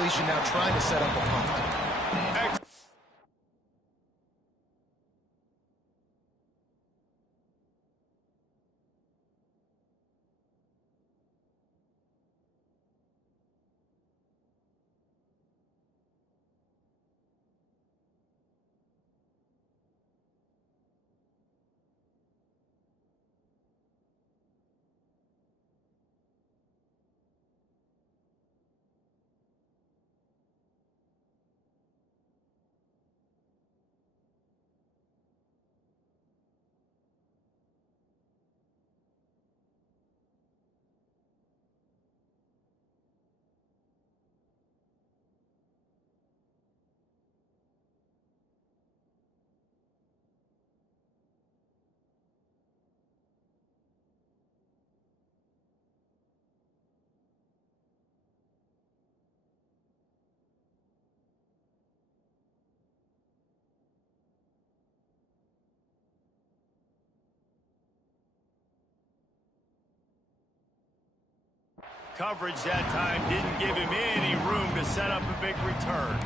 completion, now trying to set up a punt. Coverage that time didn't give him any room to set up a big return.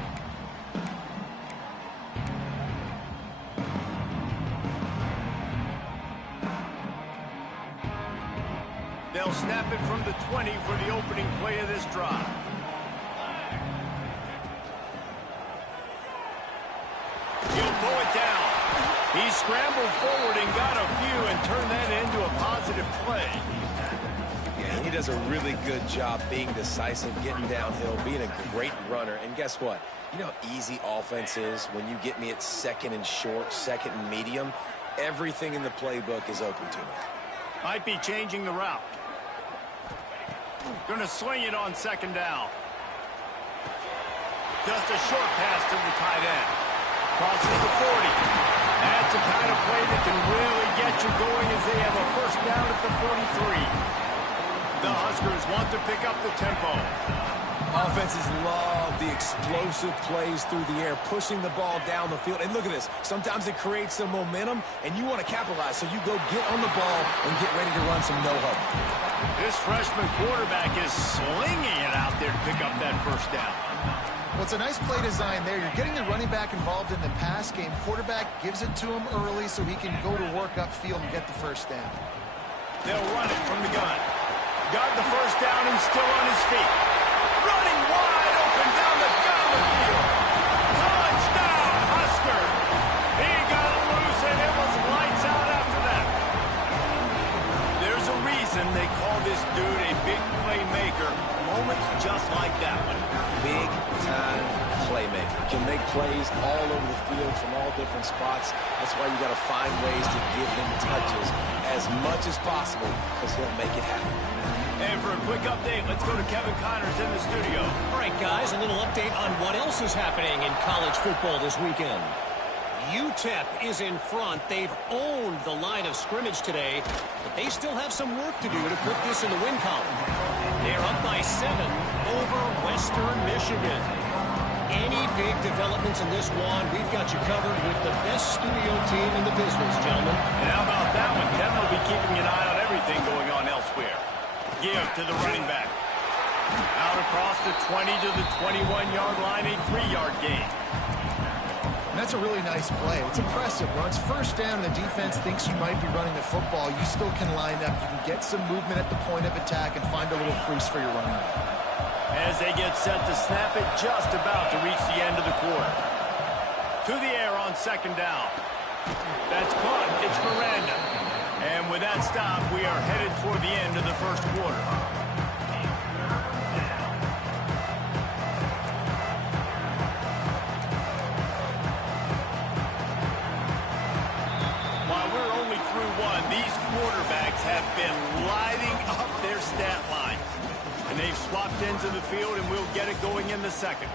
They'll snap it from the 20 for the opening play of this drive. He'll pull it down. He scrambled forward and got a few and turned that into a positive play. He does a really good job being decisive, getting downhill, being a great runner. And guess what? You know how easy offense is when you get me at second and short, second and medium? Everything in the playbook is open to me. Might be changing the route. Going to swing it on second down. Just a short pass to the tight end. Crosses the 40. That's the kind of play that can really get you going as they have a first down at the 43. The Huskers want to pick up the tempo. Offenses love the explosive plays through the air, pushing the ball down the field. And look at this. Sometimes it creates some momentum, and you want to capitalize. So you go get on the ball and get ready to run some no-huddle. This freshman quarterback is slinging it out there to pick up that first down. Well, it's a nice play design there. You're getting the running back involved in the pass game. Quarterback gives it to him early so he can go to work upfield and get the first down. They'll run it from the gun. Got the first down and still on his feet. Running wide open down the field. Touchdown, Husker. He got it loose and it was lights out after that. There's a reason they call this dude a big playmaker. Moments just like that one. Big time playmaker. Can make plays all over the field from all different spots. That's why you got to find ways to give him touches as much as possible because he'll make it happen. And for a quick update, let's go to Kevin Connors in the studio. All right, guys, a little update on what else is happening in college football this weekend. UTEP is in front. They've owned the line of scrimmage today, but they still have some work to do to put this in the win column. They're up by 7 over Western Michigan. Any big developments in this one, we've got you covered with the best studio team in the business, gentlemen. And how about that one? Kevin will be keeping an eye on everything going on elsewhere. Give to the running back. Out across the 20 to the 21-yard line, a 3-yard gain. And that's a really nice play. It's impressive. Once first down and the defense thinks you might be running the football, you still can line up. You can get some movement at the point of attack and find a little crease for your running back. As they get set to snap it, just about to reach the end of the quarter. To the air on second down. That's caught. It's Miranda. And with that stop, we are headed toward the end of the first quarter. While we're only through one, these quarterbacks have been lighting up their stat line. And they've swapped ends of the field, and we'll get it going in the second.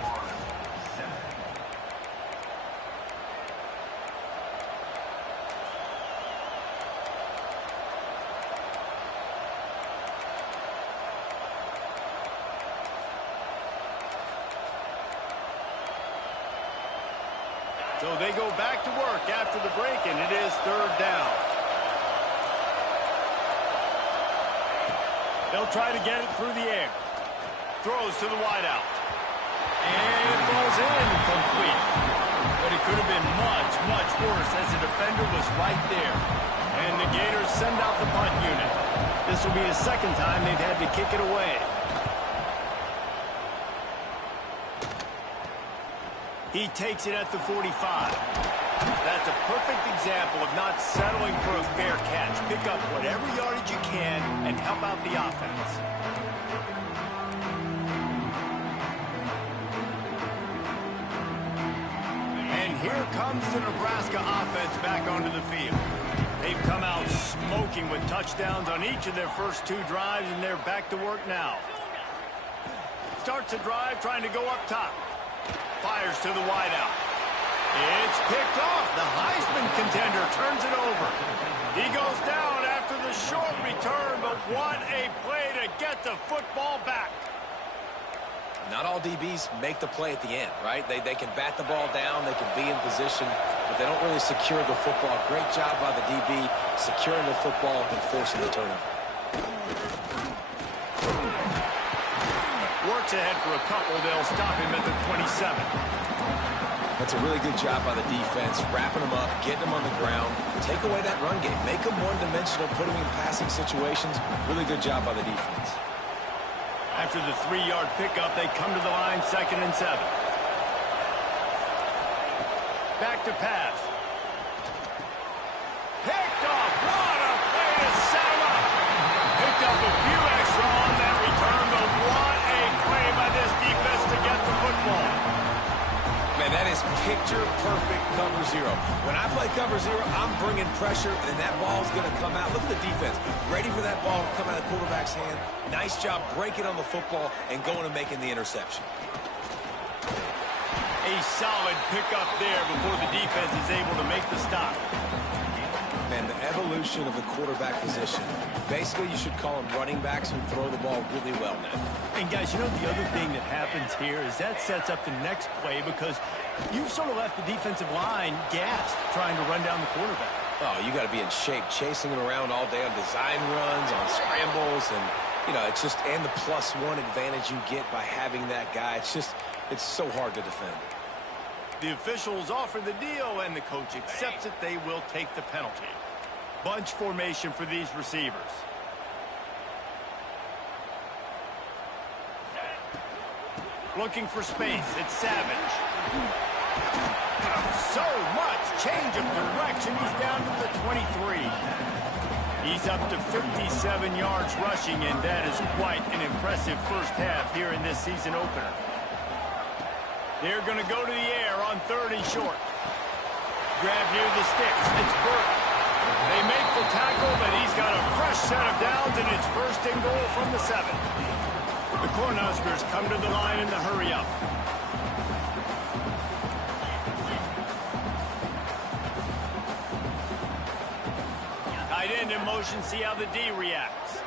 So they go back to work after the break, and it is third down. They'll try to get it through the air. Throws to the wideout. worse as the defender was right there. And the Gators send out the punt unit. This will be the second time they've had to kick it away. He takes it at the 45. That's a perfect example of not settling for a fair catch. Pick up whatever yardage you can and help out the offense. And here comes the Nebraska offense back onto the field. They've come out smoking with touchdowns on each of their first 2 drives, and they're back to work now. Starts a drive trying to go up top. Fires to the wideout. It's picked off. The Heisman contender turns it over. He goes down after the short return, but what a play to get the football back. Not all DBs make the play at the end, right? They can bat the ball down, they can be in position, but they don't really secure the football. Great job by the DB securing the football and forcing the turnover. Works ahead for a couple. They'll stop him at the 27. That's a really good job by the defense, wrapping them up, getting them on the ground, take away that run game, make them one-dimensional, put them in passing situations. Really good job by the defense. After the 3-yard pickup, they come to the line, 2nd and 7. Back to pass. Picked off. What a play to set him up. Picked up a few extra on that return, but what a play by this defense to get the football. Man, that is picture-perfect cover 0. When I play cover 0, I'm bringing pressure, and that ball's going to come out. Look at the defense. Ready for that ball to come out of the quarterback's hand. Nice job breaking on the football and going and making the interception. A solid pickup there before the defense is able to make the stop. Man, the evolution of the quarterback position. Basically, you should call them running backs who throw the ball really well now. And guys, you know the other thing that happens here is that sets up the next play because you've sort of left the defensive line gassed trying to run down the quarterback. Oh, you got to be in shape, chasing him around all day on design runs, on scrambles, and, you know, it's just, and the +1 advantage you get by having that guy. It's just, it's so hard to defend. The officials offer the deal, and the coach accepts it. They will take the penalty. Bunch formation for these receivers. Looking for space. It's Savage. So much change of direction. He's down to the 23. He's up to 57 yards rushing, and that is quite an impressive first half here in this season opener. They're going to go to the air on 3rd and short. Grab near the sticks. It's Burke. They make the tackle, but he's got a fresh set of downs, and it's 1st and goal from the 7. The Cornhuskers come to the line in the hurry-up. Tight end in motion, see how the D reacts.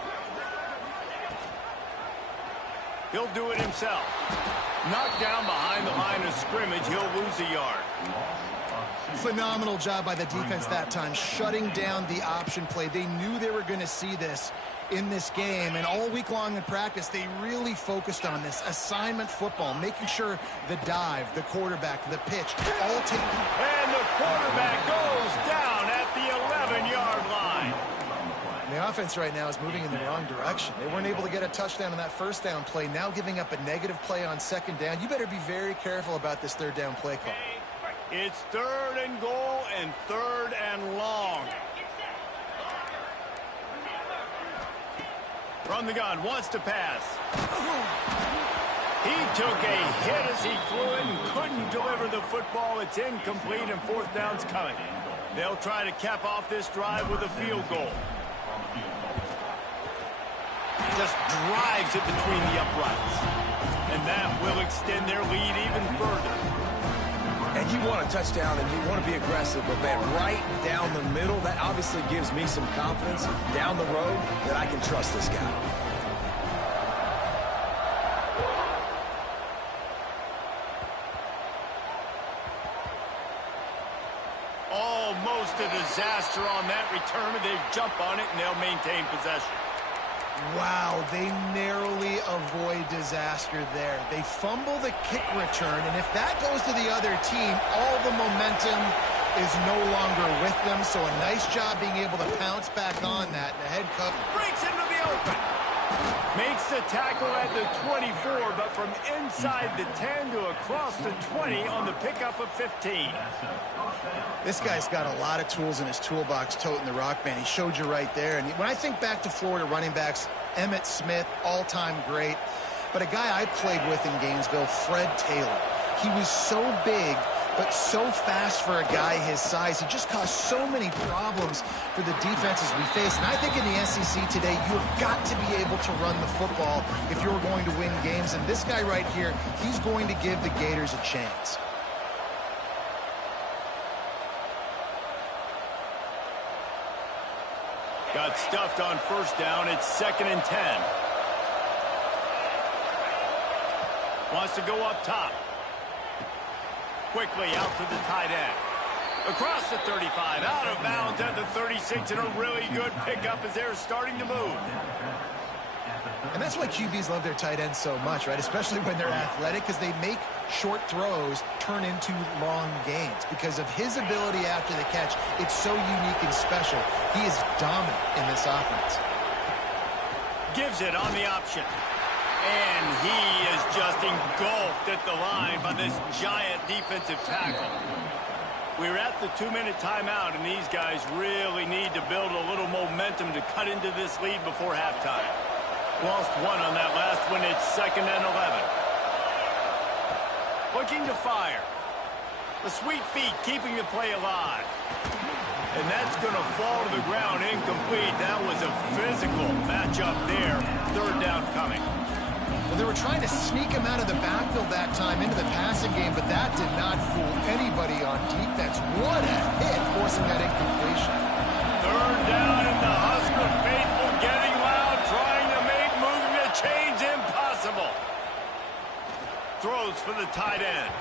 He'll do it himself. Knocked down behind the line of scrimmage, he'll lose a yard. Phenomenal job by the defense that time, shutting down the option play. They knew they were going to see this in this game, and all week long in practice, they really focused on this assignment football, making sure the dive, the quarterback, the pitch, all taken. And the quarterback goes down at the 11-yard line. The offense right now is moving in the wrong direction. They weren't able to get a touchdown on that 1st down play, now giving up a negative play on 2nd down. You better be very careful about this 3rd down play call. It's 3rd and goal and 3rd and long. From the gun, wants to pass. He took a hit as he threw it and couldn't deliver the football. It's incomplete, and 4th down's coming. They'll try to cap off this drive with a field goal. Just drives it between the uprights. And that will extend their lead even further. And you want a touchdown, and you want to be aggressive, but man, right down the middle, that obviously gives me some confidence down the road that I can trust this guy. Almost a disaster on that return, and they jump on it, and they'll maintain possession. Wow, they narrowly avoid disaster there. They fumble the kick return, and if that goes to the other team, all the momentum is no longer with them, so a nice job being able to pounce back on that. And the head coach breaks into the open. Makes the tackle at the 24, but from inside the 10 to across the 20 on the pickup of 15. This guy's got a lot of tools in his toolbox toting the rock, man. He showed you right there. And when I think back to Florida running backs, Emmitt Smith, all-time great. But a guy I played with in Gainesville, Fred Taylor. He was so big, but so fast for a guy his size. He just caused so many problems for the defenses we face. And I think in the SEC today, you have got to be able to run the football if you're going to win games. And this guy right here, he's going to give the Gators a chance. Got stuffed on first down. It's 2nd and 10. Wants to go up top. Quickly out to the tight end. Across the 35, out of bounds at the 36, and a really good pickup as they're starting to move. And that's why QBs love their tight ends so much, right? Especially when they're athletic, because they make short throws turn into long gains. Because of his ability after the catch, it's so unique and special. He is dominant in this offense. Gives it on the option. And he is just engulfed at the line by this giant defensive tackle. We're at the 2-minute timeout, and these guys really need to build a little momentum to cut into this lead before halftime. Lost one on that last one. It's 2nd and 11. Looking to fire. The sweet feet keeping the play alive. And that's going to fall to the ground incomplete. That was a physical matchup there. 3rd down coming. Well, they were trying to sneak him out of the backfield that time into the passing game, but that did not fool anybody on defense. What a hit, forcing that incompletion. 3rd down, and the Husker faithful getting loud, trying to make moving the chains impossible. Throws for the tight end.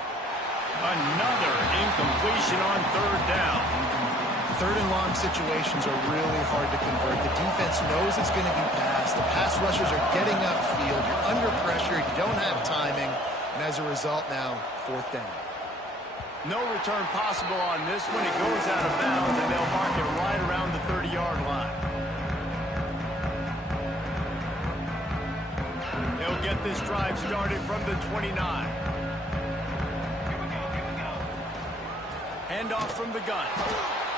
Another incompletion on 3rd down. 3rd and long situations are really hard to convert. The defense knows it's going to be passed. The pass rushers are getting upfield. You're under pressure. You don't have timing. And as a result now, 4th down. No return possible on this one. It goes out of bounds, and they'll mark it right around the 30-yard line. They'll get this drive started from the 29. Handoff from the gun.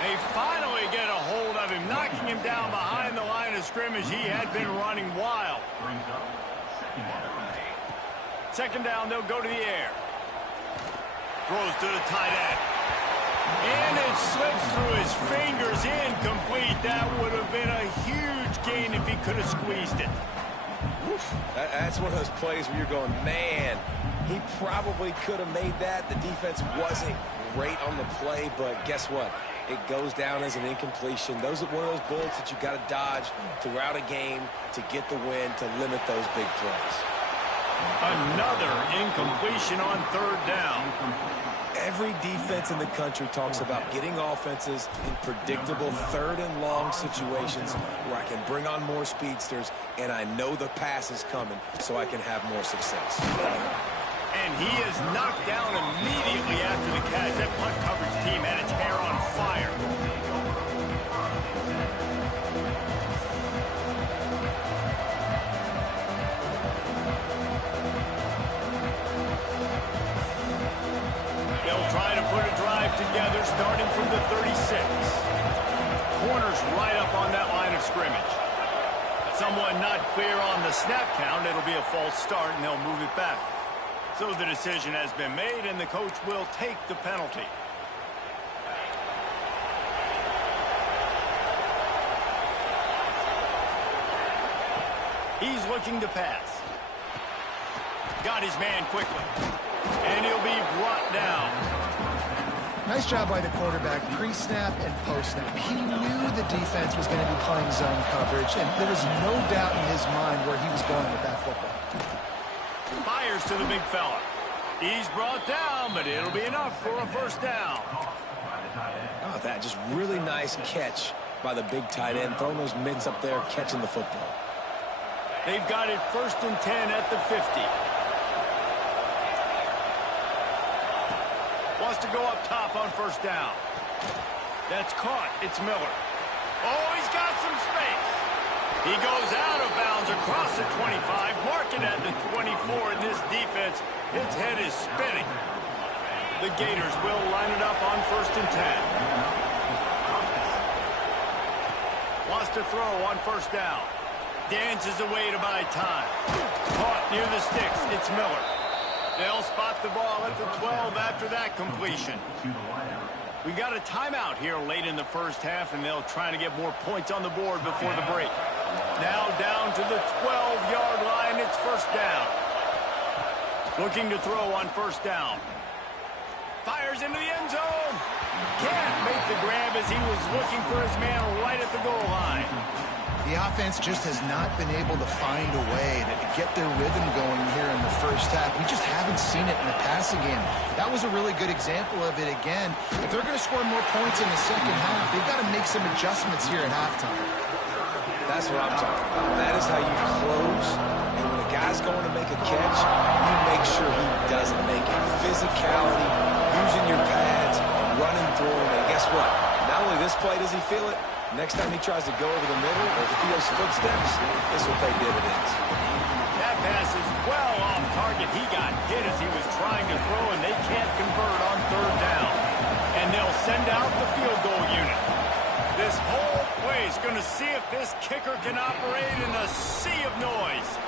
They finally get a hold of him, knocking him down behind the line of scrimmage. He had been running wild. 2nd down, they'll go to the air. Throws to the tight end. And it slips through his fingers, incomplete. That would have been a huge gain if he could have squeezed it. That's one of those plays where you're going, man, he probably could have made that. The defense wasn't great on the play, but guess what? It goes down as an incompletion. Those are one of those bullets that you got to dodge throughout a game to get the win, to limit those big plays. Another incompletion on 3rd down. Every defense in the country talks about getting offenses in predictable 3rd and long situations where I can bring on more speedsters and I know the pass is coming so I can have more success. And he is knocked down immediately after the catch. That punt coverage team had its hair on fire. They'll try to put a drive together starting from the 36. Corners right up on that line of scrimmage. Someone not clear on the snap count. It'll be a false start, and they'll move it back. So the decision has been made, and the coach will take the penalty. He's looking to pass. Got his man quickly. And he'll be brought down. Nice job by the quarterback, pre-snap and post-snap. He knew the defense was going to be playing zone coverage, and there was no doubt in his mind where he was going with that football. Fires to the big fella. He's brought down, but it'll be enough for a 1st down. Oh, that just really nice catch by the big tight end, throwing those mitts up there, catching the football. They've got it 1st and 10 at the 50. Wants to go up top on 1st down. That's caught. It's Miller. Oh, he's got some space. He goes out of bounds across the 25, marking at the 24 in this defense. His head is spinning. The Gators will line it up on 1st and 10. Wants to throw on 1st down. Dances away to buy time. Caught near the sticks. It's Miller. They'll spot the ball at the 12 after that completion. We got a timeout here late in the 1st half, and they'll try to get more points on the board before the break. Now down to the 12-yard line. It's 1st down. Looking to throw on 1st down. Fires into the end zone. Can't make the grab as he was looking for his man right at the goal line. The offense just has not been able to find a way to get their rhythm going here in the 1st half. We just haven't seen it in the passing game. That was a really good example of it again. If they're going to score more points in the 2nd half, they've got to make some adjustments here at halftime. That's what I'm talking about. That is how you close. And when a guy's going to make a catch, you make sure he doesn't make it. Physicality, using your pads, running through him. And guess what? Not only this play does he feel it, next time he tries to go over the middle or feels footsteps, this will pay dividends. That pass is well off target. He got hit as he was trying to throw, and they can't convert on 3rd down. And they'll send out the field goal unit. This whole play is going to see if this kicker can operate in a sea of noise.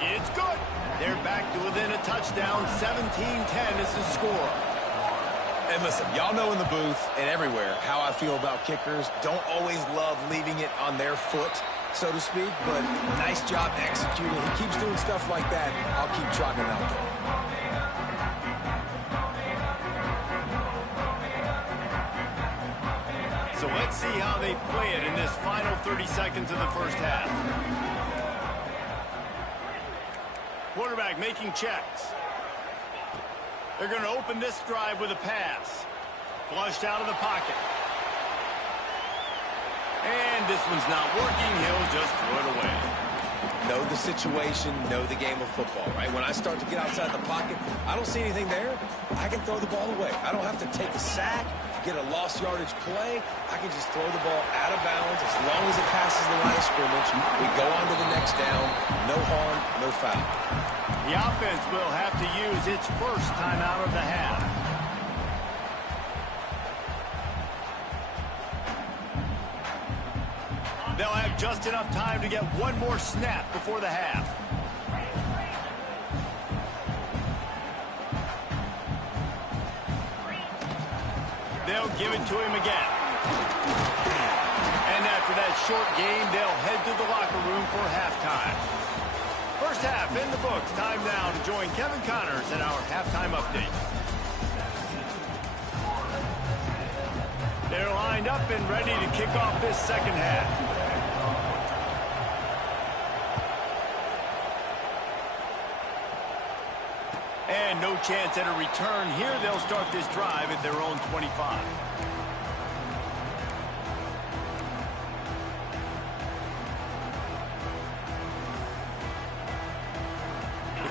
It's good. They're back to within a touchdown. 17-10 is the score. And listen, y'all know in the booth and everywhere how I feel about kickers. Don't always love leaving it on their foot, so to speak, but nice job executing. He keeps doing stuff like that. I'll keep trotting him out there. So let's see how they play it in this final 30 seconds of the 1st half. Quarterback making checks. They're going to open this drive with a pass. Flushed out of the pocket. And this one's not working. He'll just throw it away. Know the situation, know the game of football, right? When I start to get outside the pocket, I don't see anything there. I can throw the ball away. I don't have to take a sack, get a lost yardage play. I can just throw the ball out of bounds as long as it passes the line of scrimmage. We go on to the next down. No harm, no foul. The offense will have to use its 1st timeout of the half. They'll have just enough time to get one more snap before the half. They'll give it to him again. And after that short game, they'll head to the locker room for halftime. 1st half in the books. Time now to join Kevin Connors in our halftime update. They're lined up and ready to kick off this 2nd half. And no chance at a return here. They'll start this drive at their own 25.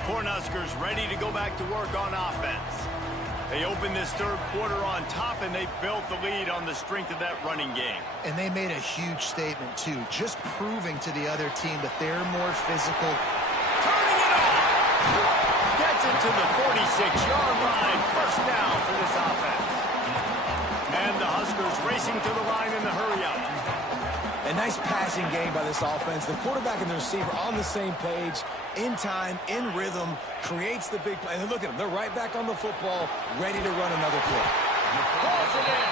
Cornhuskers ready to go back to work on offense. They opened this 3rd quarter on top, and they built the lead on the strength of that running game. And they made a huge statement, too, just proving to the other team that they're more physical. Turning it on! Gets it to the 46-yard line. 1st down for this offense. And the Huskers racing to the line in the hurry-up. A nice passing game by this offense. The quarterback and the receiver on the same page, in time, in rhythm, creates the big play. And look at them. They're right back on the football, ready to run another play. Pulls it in.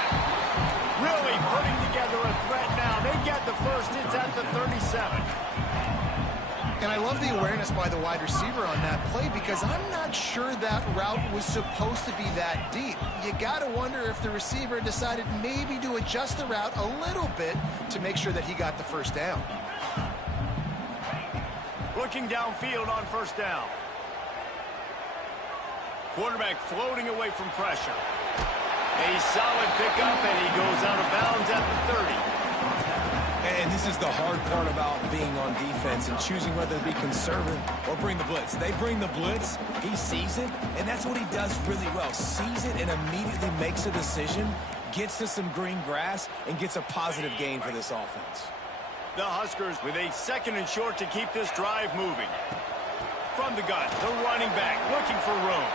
Really putting together a threat now. They get the 1st. It's at the 37. And I love the awareness by the wide receiver on that play because I'm not sure that route was supposed to be that deep. You got to wonder if the receiver decided maybe to adjust the route a little bit to make sure that he got the 1st down. Looking downfield on 1st down. Quarterback floating away from pressure. A solid pickup, and he goes out of bounds at the 30. And this is the hard part about being on defense and choosing whether to be conservative or bring the blitz. They bring the blitz, he sees it, and that's what he does really well. Sees it and immediately makes a decision. gets to some green grass, and gets a positive gain for this offense. The Huskers with a 2nd and short to keep this drive moving. From the gun, the running back looking for room.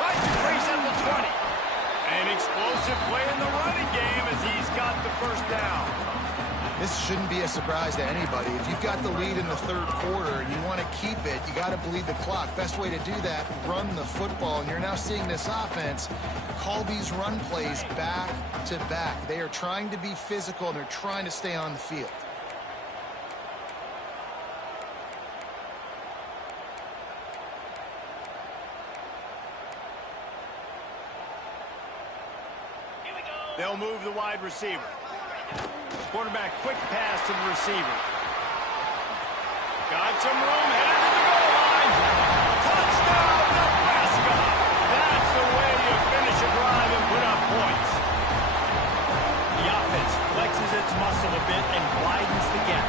Finds a crease at the 20. An explosive play in the running game as he's got the first down. This shouldn't be a surprise to anybody. If you've got the lead in the 3rd quarter and you want to keep it, you got to bleed the clock. Best way to do that, run the football. And you're now seeing this offense call these run plays back to back. They are trying to be physical, and they're trying to stay on the field. They'll move the wide receiver. Quarterback, quick pass to the receiver. Got some room, headed to the goal line. Touchdown, Nebraska! That's the way you finish a drive and put up points. The offense flexes its muscle a bit and widens the gap.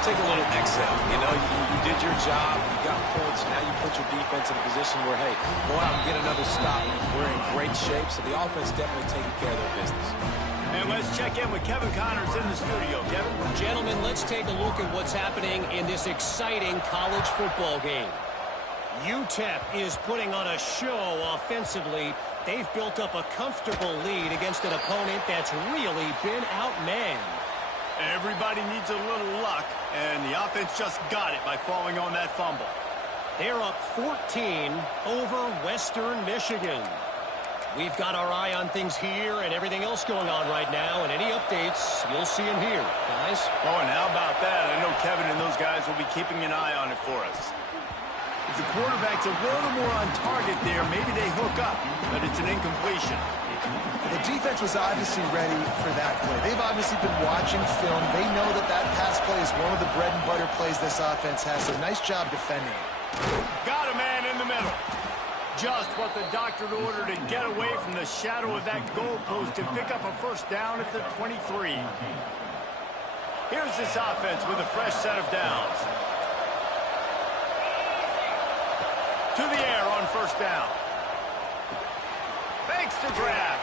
Take a little exhale. You know, you did your job. You got points. Now you put your defense in a position where, hey, go out and get another stop. We're in great shape, so the offense definitely taking care of their business. And let's check in with Kevin Connors in the studio. Kevin? Gentlemen, let's take a look at what's happening in this exciting college football game. UTEP is putting on a show offensively. They've built up a comfortable lead against an opponent that's really been outmanned. Everybody needs a little luck, and the offense just got it by falling on that fumble. They're up 14 over Western Michigan. We've got our eye on things here and everything else going on right now, and any updates, you'll see them here, guys. Oh, and how about that? I know Kevin and those guys will be keeping an eye on it for us. If the quarterback's a little more on target there, maybe they hook up, but it's an incompletion. The defense was obviously ready for that play. They've obviously been watching film. They know that that pass play is one of the bread and butter plays this offense has, so nice job defending. Got a man in the middle. Just what the doctor ordered to get away from the shadow of that goalpost and pick up a first down at the 23. Here's this offense with a fresh set of downs. To the air on first down. Fakes the grab.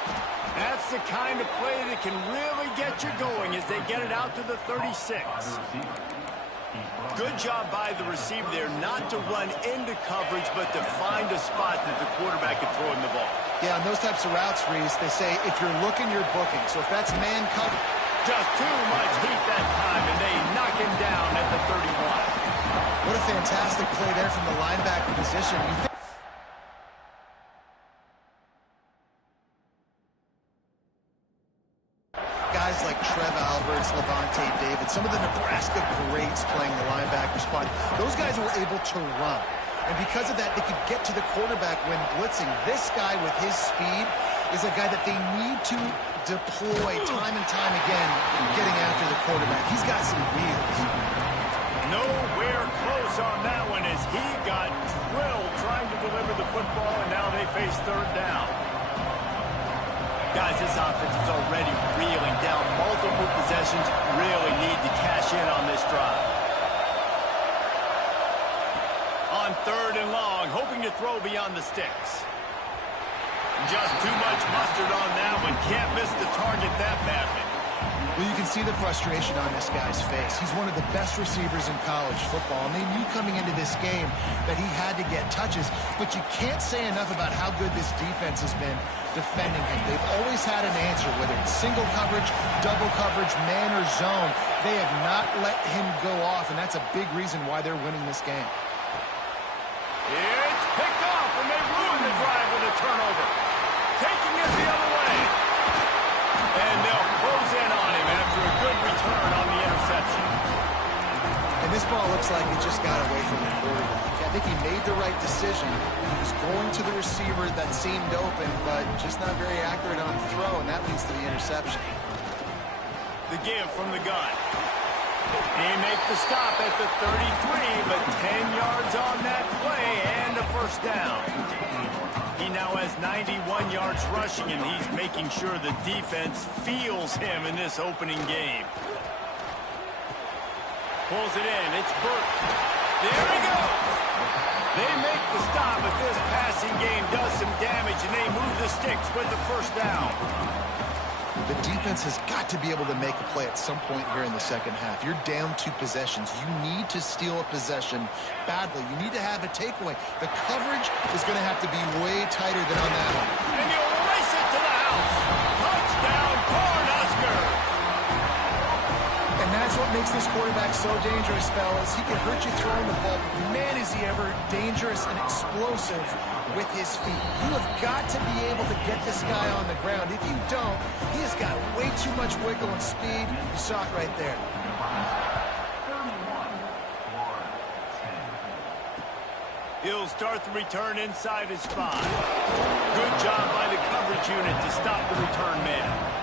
That's the kind of play that can really get you going as they get it out to the 36. Good job by the receiver there not to run into coverage, but to find a spot that the quarterback can throw in the ball. Yeah, on those types of routes, Reese, they say if you're looking, you're booking. So if that's man cover. Just too much heat that time, and they knock him down at the 31. What a fantastic play there from the linebacker position. Guys like Trev Alberts, Levante David, some of the Nebraska greats playing the linebacker spot. Those guys were able to run. And because of that, they could get to the quarterback when blitzing. This guy with his speed is a guy that they need to deploy time and time again getting after the quarterback. He's got some wheels. Nowhere close on that one as he got drilled trying to deliver the football, and now they face third down. Guys, this offense is already reeling down multiple possessions. Really need to cash in on this drive. On third and long, hoping to throw beyond the sticks. Just too much mustard on that one. Can't miss the target that badly. Well, you can see the frustration on this guy's face. He's one of the best receivers in college football, and they knew coming into this game that he had to get touches, but you can't say enough about how good this defense has been defending him. They've always had an answer, whether it's single coverage, double coverage, man or zone. They have not let him go off, and that's a big reason why they're winning this game. It's picked off, and they ruin the drive with a turnover. Taking it the other way. And they'll close in on him after a good return on the interception. And this ball looks like it just got away from the quarterback. I think he made the right decision. He was going to the receiver that seemed open, but just not very accurate on the throw, and that leads to the interception. The give from the gun. He makes the stop at the 33, but 10 yards on that play and a first down. He now has 91 yards rushing, and he's making sure the defense feels him in this opening game. Pulls it in. It's Burke. There he goes. They make the stop, but this passing game does some damage coverage, and they move the sticks with the first down. The defense has got to be able to make a play at some point here in the second half. You're down 2 possessions. You need to steal a possession badly. You need to have a takeaway. The coverage is going to have to be way tighter than on that one. And he'll race it to the house. Touchdown, Cornhusker. And that's what makes this quarterback so dangerous, fellas. He can hurt you throwing the ball. Man, is he ever dangerous and explosive with his feet. You have got to be able to get this guy on the ground. If you don't, he has got way too much wiggle and speed. You saw it right there. He'll start the return inside his 5. Good job by the coverage unit to stop the return man.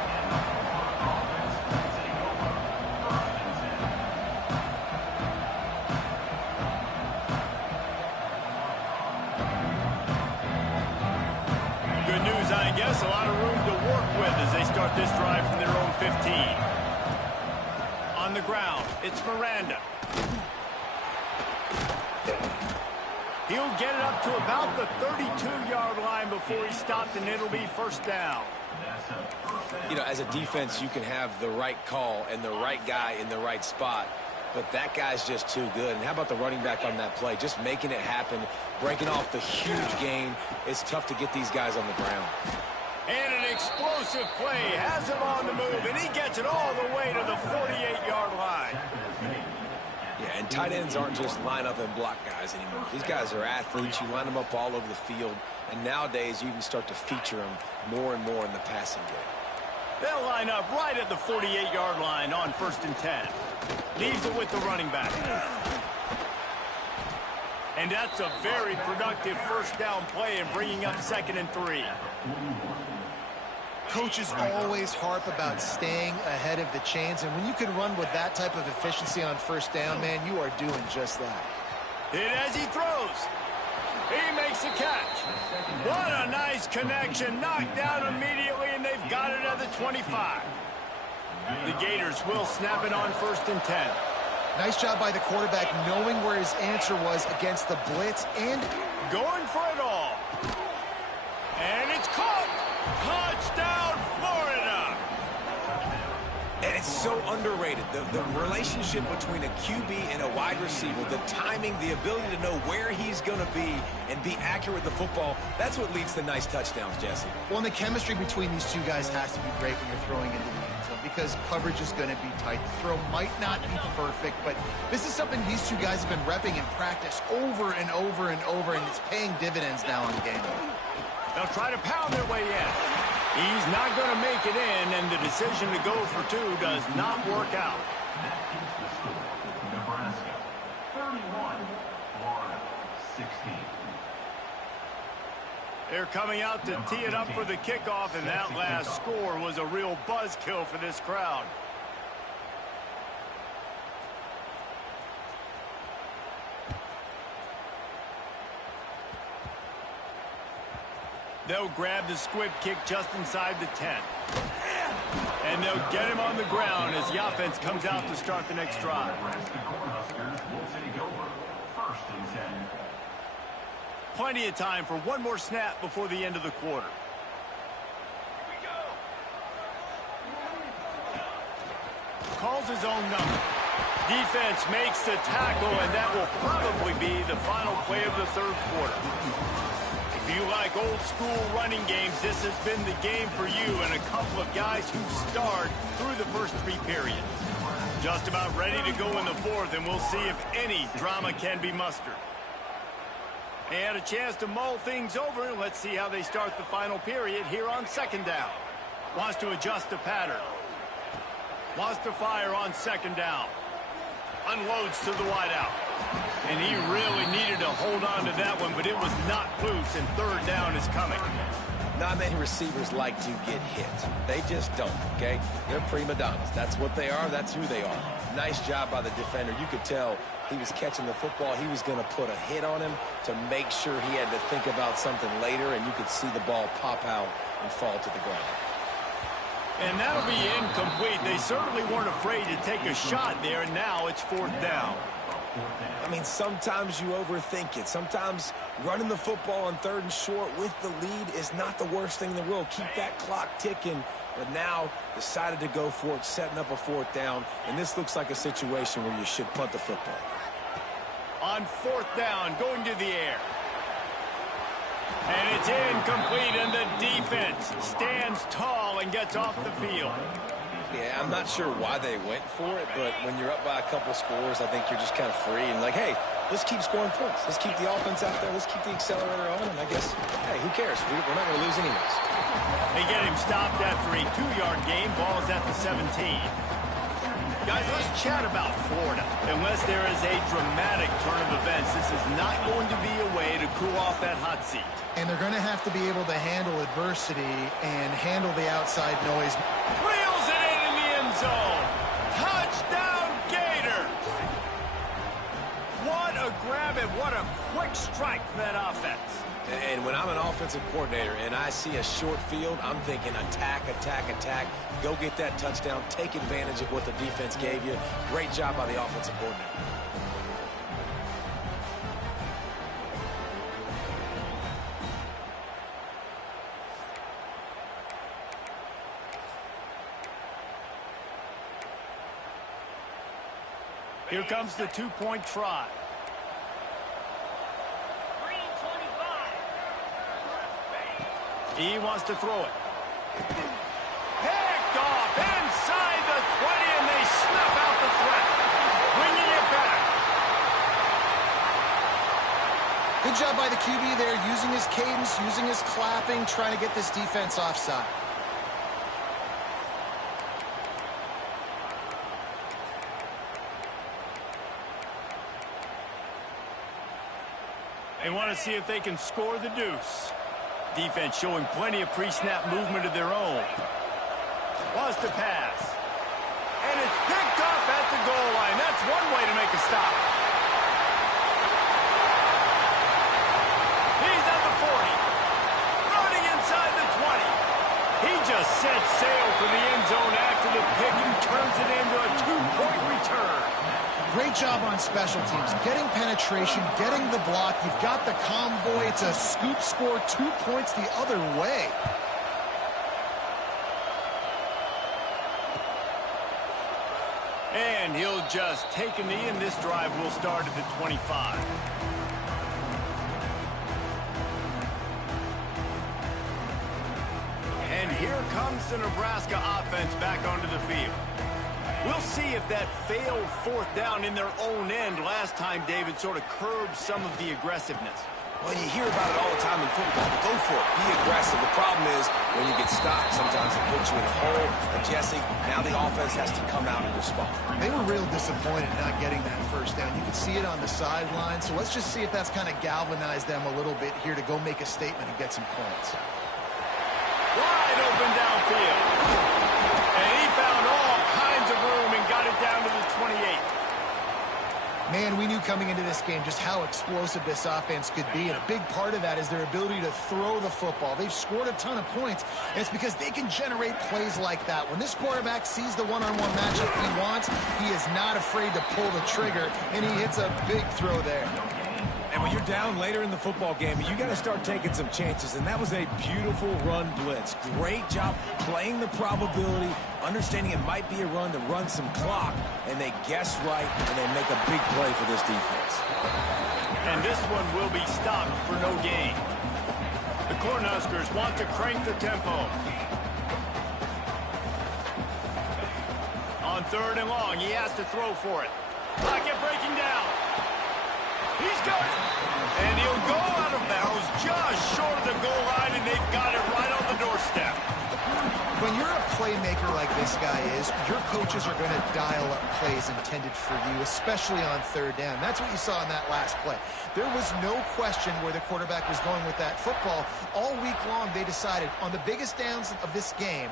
I guess a lot of room to work with as they start this drive from their own 15. On the ground, it's Miranda. He'll get it up to about the 32-yard line before he's stopped, and it'll be first down. You know, as a defense, you can have the right call and the right guy in the right spot, but that guy's just too good. And how about the running back on that play? Just making it happen, breaking off the huge gain. It's tough to get these guys on the ground. And an explosive play has him on the move, and he gets it all the way to the 48-yard line. Yeah, and tight ends aren't just line up and block guys anymore. These guys are athletes. You line them up all over the field, and nowadays you can start to feature them more and more in the passing game. They'll line up right at the 48-yard line on 1st and 10. Leaves it with the running back. And that's a very productive first down play and bringing up 2nd and 3. Coaches always harp about staying ahead of the chains, and when you can run with that type of efficiency on 1st down, man, you are doing just that. Hit as he throws. He makes the catch. What a nice connection. Knocked down immediately, and they've got it at the 25. The Gators will snap it on 1st and 10. Nice job by the quarterback knowing where his answer was against the blitz and going for it all. And it's caught. Touchdown, Florida. And it's so underrated. The relationship between a QB and a wide receiver, the timing, the ability to know where he's going to be and be accurate with the football, that's what leads to nice touchdowns, Jesse. Well, and the chemistry between these two guys has to be great when you're throwing into the end zone because coverage is going to be tight. The throw might not be perfect, but this is something these two guys have been repping in practice over and over and over, and it's paying dividends now in the game. They'll try to pound their way in. He's not going to make it in, and the decision to go for 2 does not work out. Nebraska, 31, Florida, 16. They're coming out to tee it up for the kickoff, and that last score was a real buzzkill for this crowd. They'll grab the squib kick just inside the 10. And they'll get him on the ground as the offense comes out to start the next drive. Plenty of time for one more snap before the end of the quarter. Calls his own number. Defense makes the tackle, and that will probably be the final play of the 3rd quarter. If you like old-school running games, this has been the game for you and a couple of guys who starred through the first 3 periods. Just about ready to go in the 4th, and we'll see if any drama can be mustered. They had a chance to mull things over, and let's see how they start the final period here on 2nd down. Wants to adjust the pattern. Wants to fire on 2nd down. Unloads to the wideout. And he really needed to hold on to that one, but it was not loose, and 3rd down is coming. Not many receivers like to get hit. They just don't, okay? They're prima donnas. That's what they are. That's who they are. Nice job by the defender. You could tell he was catching the football. He was going to put a hit on him to make sure he had to think about something later, and you could see the ball pop out and fall to the ground. And that'll be incomplete. They certainly weren't afraid to take a shot there, and now it's 4th down. I mean, sometimes you overthink it. Sometimes running the football on 3rd and short with the lead is not the worst thing in the world. Keep that clock ticking. But now decided to go for it, setting up a 4th down. And this looks like a situation where you should punt the football. On 4th down, going to the air. And it's incomplete, and the defense stands tall and gets off the field. Yeah, I'm not sure why they went for it, but when you're up by a couple scores, I think you're just kind of free and like, hey, let's keep scoring points. Let's keep the offense out there. Let's keep the accelerator on, and I guess, hey, who cares? We're not going to lose anyways. They get him stopped after a 2-yard gain. Ball's at the 17. Guys, let's chat about Florida. Unless there is a dramatic turn of events, this is not going to be a way to cool off that hot seat. And they're going to have to be able to handle adversity and handle the outside noise. Reels it in the end zone. Touchdown, Gators. What a grab and what a quick strike for that offense. And when I'm an offensive coordinator and I see a short field, I'm thinking attack, attack, attack. Go get that touchdown. Take advantage of what the defense gave you. Great job by the offensive coordinator. Here comes the 2-point try. He wants to throw it. Picked off inside the 20, and they snuff out the threat. Bringing it back. Good job by the QB there, using his cadence, using his clapping, trying to get this defense offside. They want to see if they can score the deuce. Defense showing plenty of pre-snap movement of their own. Wants to pass. And it's picked off at the goal line. That's one way to make a stop. He's at the 40. Running inside the 20. He just sets sail for the end zone after the pick and turns it into a 2-point return. Great job on special teams, getting penetration, getting the block. You've got the convoy. It's a scoop score, 2 points the other way. And he'll just take a knee, and this drive will start at the 25. And here comes the Nebraska offense back onto the field. We'll see if that failed 4th down in their own end last time, David, sort of curbed some of the aggressiveness. Well, you hear about it all the time in football. Go for it. Be aggressive. The problem is when you get stopped, sometimes it puts you in a hole. Adjusting, now the offense has to come out and respond. They were real disappointed not getting that 1st down. You could see it on the sideline. So let's just see if that's kind of galvanized them a little bit here to go make a statement and get some points. Wide open downfield. And he found all kinds of room and got it down to the 28. Man, we knew coming into this game just how explosive this offense could be, and a big part of that is their ability to throw the football. They've scored a ton of points, and it's because they can generate plays like that. When this quarterback sees the one-on-one matchup he wants, he is not afraid to pull the trigger, and he hits a big throw there. And when you're down later in the football game, you got to start taking some chances, and that was a beautiful run blitz. Great job playing the probability, understanding it might be a run to run some clock, and they guess right, and they make a big play for this defense. And this one will be stopped for no gain. The Cornhuskers want to crank the tempo. On 3rd and long, he has to throw for it. Pocket breaking down. He's got it. And he'll go out of bounds just short of the goal line, and they've got it right on the doorstep. When you're a playmaker like this guy is, your coaches are going to dial up plays intended for you, especially on 3rd down. That's what you saw in that last play. There was no question where the quarterback was going with that football. All week long, they decided on the biggest downs of this game,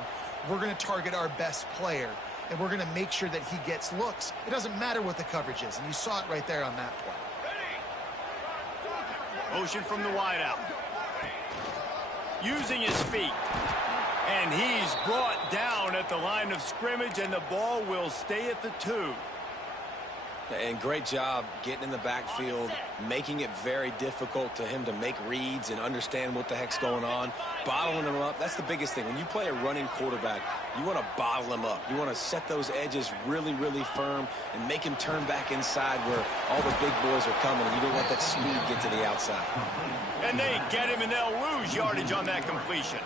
we're going to target our best player, and we're going to make sure that he gets looks. It doesn't matter what the coverage is, and you saw it right there on that play. Motion from the wideout. Using his feet. And he's brought down at the line of scrimmage, and the ball will stay at the 2. And great job getting in the backfield, making it very difficult to him to make reads and understand what the heck's going on, bottling him up. That's the biggest thing. When you play a running quarterback, you want to bottle him up. You want to set those edges really, really firm and make him turn back inside where all the big boys are coming, and you don't let that speed get to the outside. And they get him, and they'll lose yardage on that completion.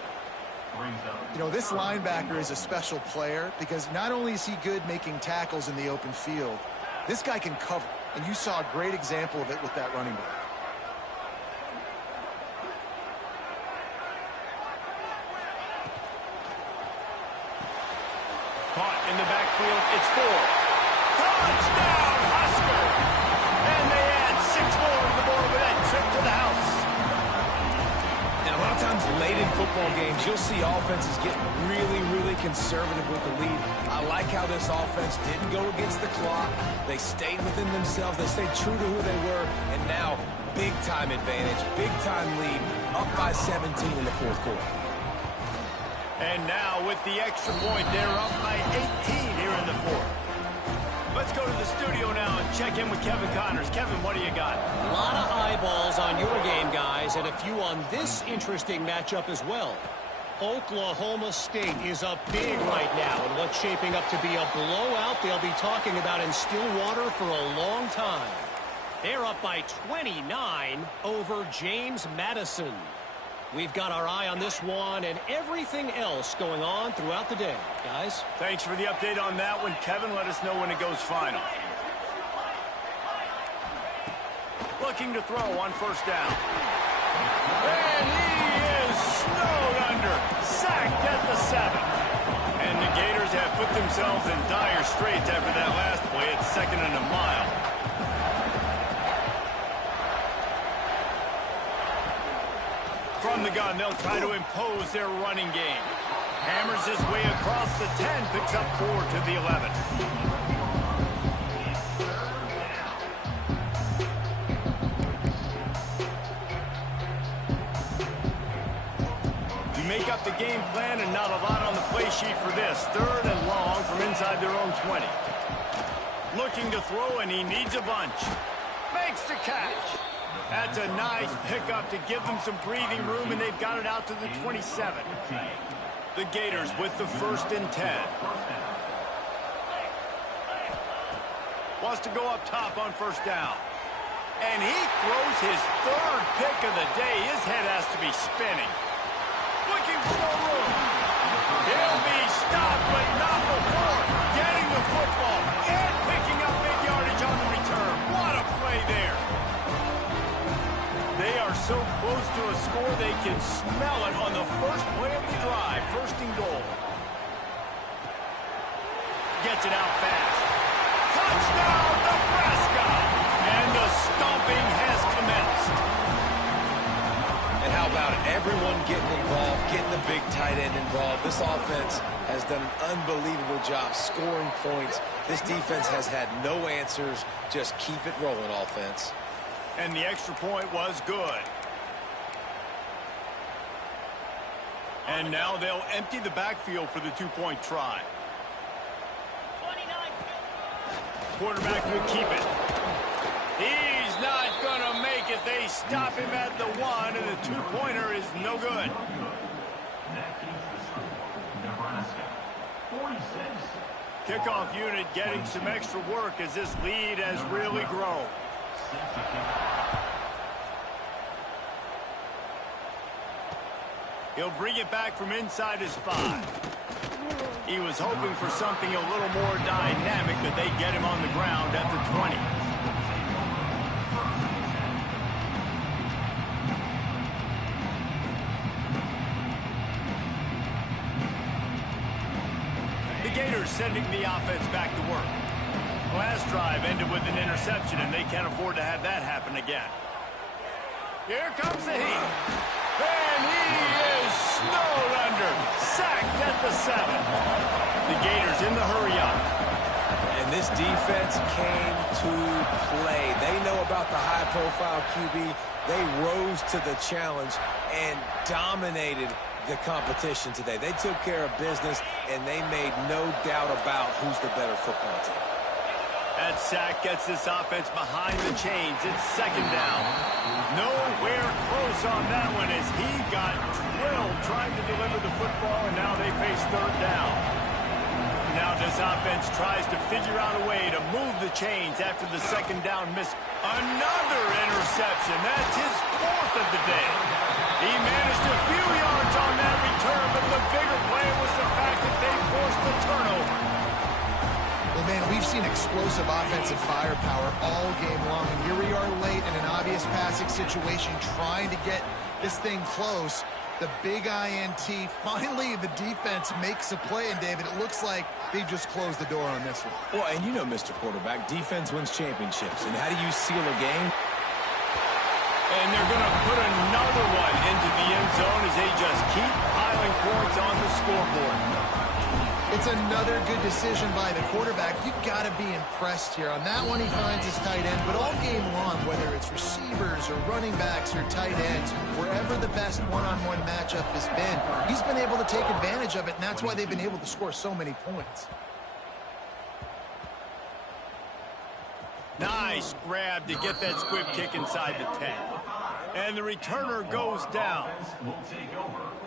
You know, this linebacker is a special player because not only is he good making tackles in the open field, this guy can cover, and you saw a great example of it with that running back. Caught in the backfield, it's 4. Touchdown, Husker! And they add 6 more to the board with that trip to the house. And a lot of times late in football games, you'll see offenses get really, really conservative with the lead. I like how this offense didn't go against the clock. They stayed within themselves. They stayed true to who they were. And now, big-time advantage, big-time lead, up by 17 in the fourth quarter. And now, with the extra point, they're up by 18 here in the fourth. Let's go to the studio now and check in with Kevin Connors. Kevin, what do you got? A lot of eyeballs on your game, guys, and a few on this interesting matchup as well. Oklahoma State is up big right now in what's shaping up to be a blowout they'll be talking about in Stillwater for a long time. They're up by 29 over James Madison. We've got our eye on this one and everything else going on throughout the day. Guys? Thanks for the update on that one, Kevin. Let us know when it goes final. Looking to throw on first down. And he is snowed under. Sacked at the 7. And the Gators have put themselves in dire straits after that last play. It's 2nd and a mile. From the gun, they'll try to impose their running game. Hammers his way across the 10, picks up 4 to the 11. You make up the game plan and not a lot on the play sheet for this. 3rd and long from inside their own 20. Looking to throw, and he needs a bunch. Makes the catch. That's a nice pickup to give them some breathing room, and they've got it out to the 27. The Gators with the 1st and 10. Wants to go up top on first down. And he throws his 3rd pick of the day. His head has to be spinning. Looking for more room. He'll be stopped, but not before getting the football and picking up big yardage on the return. What a play there. They are so close to a score they can smell it on the first play of the drive. 1st and goal. Gets it out fast. Touchdown, Nebraska! And the stomping has commenced. And how about it? Everyone getting involved, getting the big tight end involved. This offense has done an unbelievable job scoring points. This defense has had no answers. Just keep it rolling, offense. And the extra point was good. And now they'll empty the backfield for the 2-point try. Quarterback will keep it. He's not going to make it. They stop him at the 1, and the 2-pointer is no good. Kickoff unit getting some extra work as this lead has really grown. He'll bring it back from inside his 5. He was hoping for something a little more dynamic, but they get him on the ground at the 20. The Gators sending the offense back to work. Last drive ended with an interception, and they can't afford to have that happen again. Here comes the heat. And he is snowed under. Sacked at the 7. The Gators in the hurry-up. And this defense came to play. They know about the high-profile QB. They rose to the challenge and dominated the competition today. They took care of business, and they made no doubt about who's the better football team. That sack gets this offense behind the chains. It's second down. Nowhere close on that one as he got drilled trying to deliver the football, and now they face third down. Now this offense tries to figure out a way to move the chains after the second down miss. Another interception. That's his fourth of the day. He managed a few yards on that return, but the bigger play was the fact that they forced the turnover. Well, man, we've seen explosive offensive firepower all game long, and here we are late in an obvious passing situation trying to get this thing close. The big INT. Finally, the defense makes a play, and David, it looks like they just closed the door on this one. Well, and you know, Mr. Quarterback, defense wins championships. And how do you seal a game? And they're going to put another one into the end zone as they just keep piling points on the scoreboard. It's another good decision by the quarterback. You've got to be impressed here. On that one, he finds his tight end, but all game long, whether it's receivers or running backs or tight ends, wherever the best one-on-one matchup has been, he's been able to take advantage of it, and that's why they've been able to score so many points. Nice grab to get that squib kick inside the 10. And the returner goes down.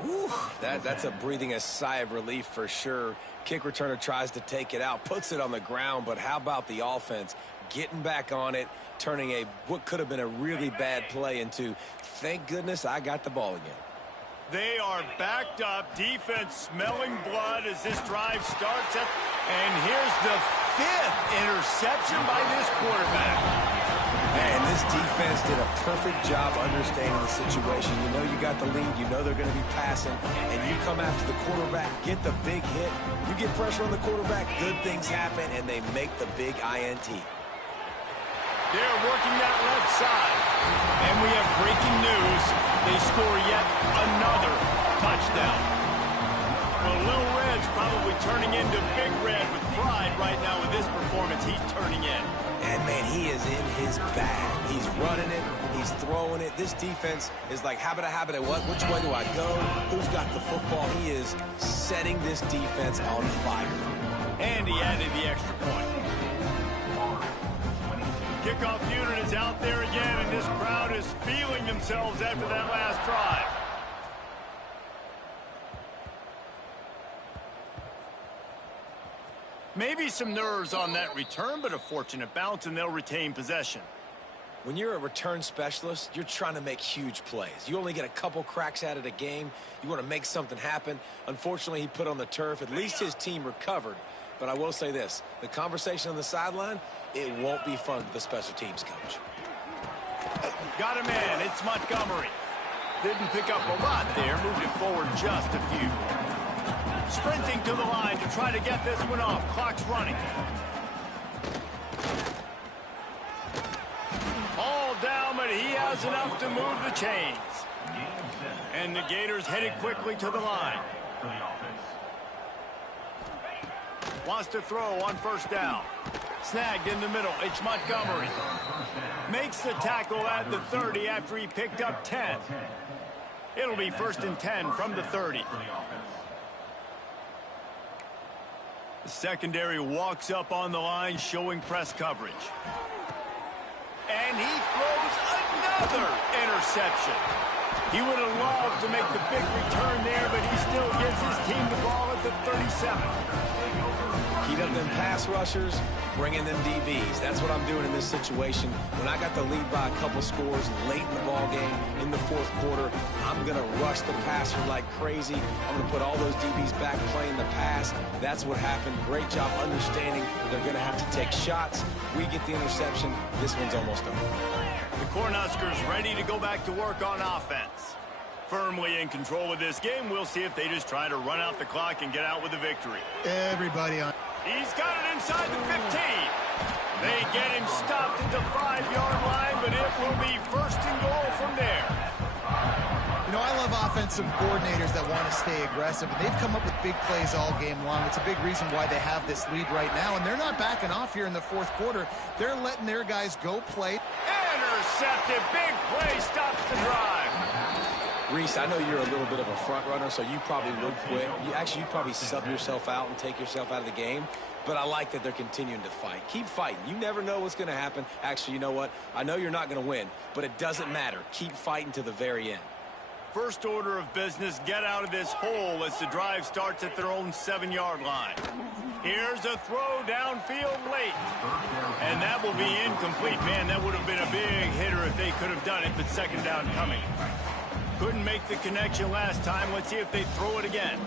Whew, that's a breathing a sigh of relief for sure. Kick returner tries to take it out, puts it on the ground, but how about the offense getting back on it, turning what could have been a really bad play into, thank goodness I got the ball again. They are backed up, defense smelling blood as this drive starts. And here's the fifth interception by this quarterback. And this defense did a perfect job understanding the situation. You know you got the lead, you know they're going to be passing, and you come after the quarterback, get the big hit. You get pressure on the quarterback, good things happen, and they make the big INT. They're working that left side. And we have breaking news. They score yet another touchdown. Well, Little Red's probably turning into Big Red with pride right now with this performance he's turning in. And, man, he is in his bag. He's running it. He's throwing it. This defense is like, habit, what? Which way do I go? Who's got the football? He is setting this defense on fire. And he added the extra point. Kickoff unit is out there again, and this crowd is feeling themselves after that last drive. Maybe some nerves on that return, but a fortunate bounce, and they'll retain possession. When you're a return specialist, you're trying to make huge plays. You only get a couple cracks at it a game. You want to make something happen. Unfortunately, he put on the turf. At least his team recovered. But I will say this, the conversation on the sideline, it won't be fun with the special teams coach. Got a man, it's Montgomery. Didn't pick up a lot there, moved it forward just a few. Sprinting to the line to try to get this one off. Clock's running. All down, but he has enough to move the chains. And the Gators headed quickly to the line. Wants to throw on first down. Snagged in the middle. It's Montgomery. Makes the tackle at the 30 after he picked up 10. It'll be 1st and 10 from the 30. The secondary walks up on the line, showing press coverage. And he throws another interception. He would have loved to make the big return there, but he still gives his team the ball at the 37. Heat up them pass rushers, bring in them DBs. That's what I'm doing in this situation. When I got the lead by a couple scores late in the ball game in the fourth quarter, I'm going to rush the passer like crazy. I'm going to put all those DBs back playing the pass. That's what happened. Great job understanding they're going to have to take shots. We get the interception. This one's almost over. The Cornhuskers ready to go back to work on offense. Firmly in control of this game. We'll see if they just try to run out the clock and get out with a victory. Everybody on. He's got it inside the 15. They get him stopped at the 5-yard line, but it will be 1st and goal from there. You know, I love offensive coordinators that want to stay aggressive, and they've come up with big plays all game long. It's a big reason why they have this lead right now, and they're not backing off here in the fourth quarter. They're letting their guys go play. Intercepted. Big play stops the drive. Reese, I know you're a little bit of a front runner, so you probably would quit. You'd probably sub yourself out and take yourself out of the game. But I like that they're continuing to fight. Keep fighting. You never know what's going to happen. Actually, you know what? I know you're not going to win, but it doesn't matter. Keep fighting to the very end. First order of business, get out of this hole as the drive starts at their own 7-yard line. Here's a throw downfield late. And that will be incomplete. Man, that would have been a big hitter if they could have done it, but second down coming. Couldn't make the connection last time. Let's see if they throw it again.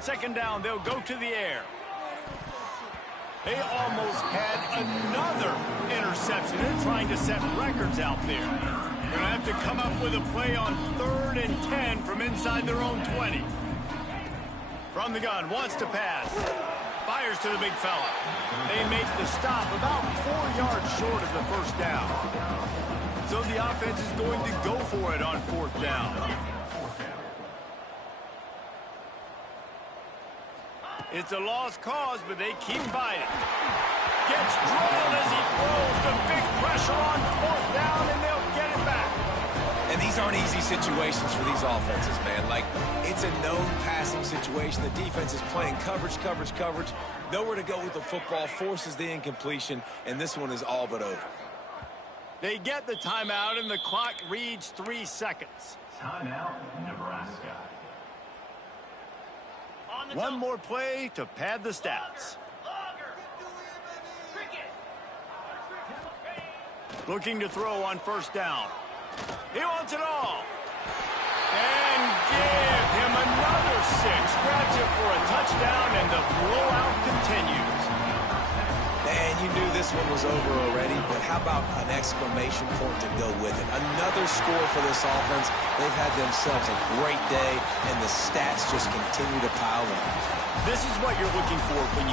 Second down, they'll go to the air. They almost had another interception. They're trying to set records out there. They're going to have to come up with a play on 3rd and 10 from inside their own 20. From the gun, wants to pass. Fires to the big fella. They make the stop about 4 yards short of the first down. So the offense is going to go for it on 4th down. It's a lost cause, but they keep fighting. Gets drilled as he throws the big pressure on 4th down, and they'll get it back. And these aren't easy situations for these offenses, man. Like, it's a known passing situation. The defense is playing coverage. Nowhere to go with the football, forces the incompletion, and this one is all but over. They get the timeout, and the clock reads 3 seconds. Timeout, Nebraska. One more play to pad the stats. Looking to throw on 1st down. He wants it all. And give him another 6. Grabs it for a touchdown, and the blowout continues. Man, you knew this one was over already, but how about an exclamation point to go with it? Another score for this offense. They've had themselves a great day, and the stats just continue to pile in. This is what you're looking for when you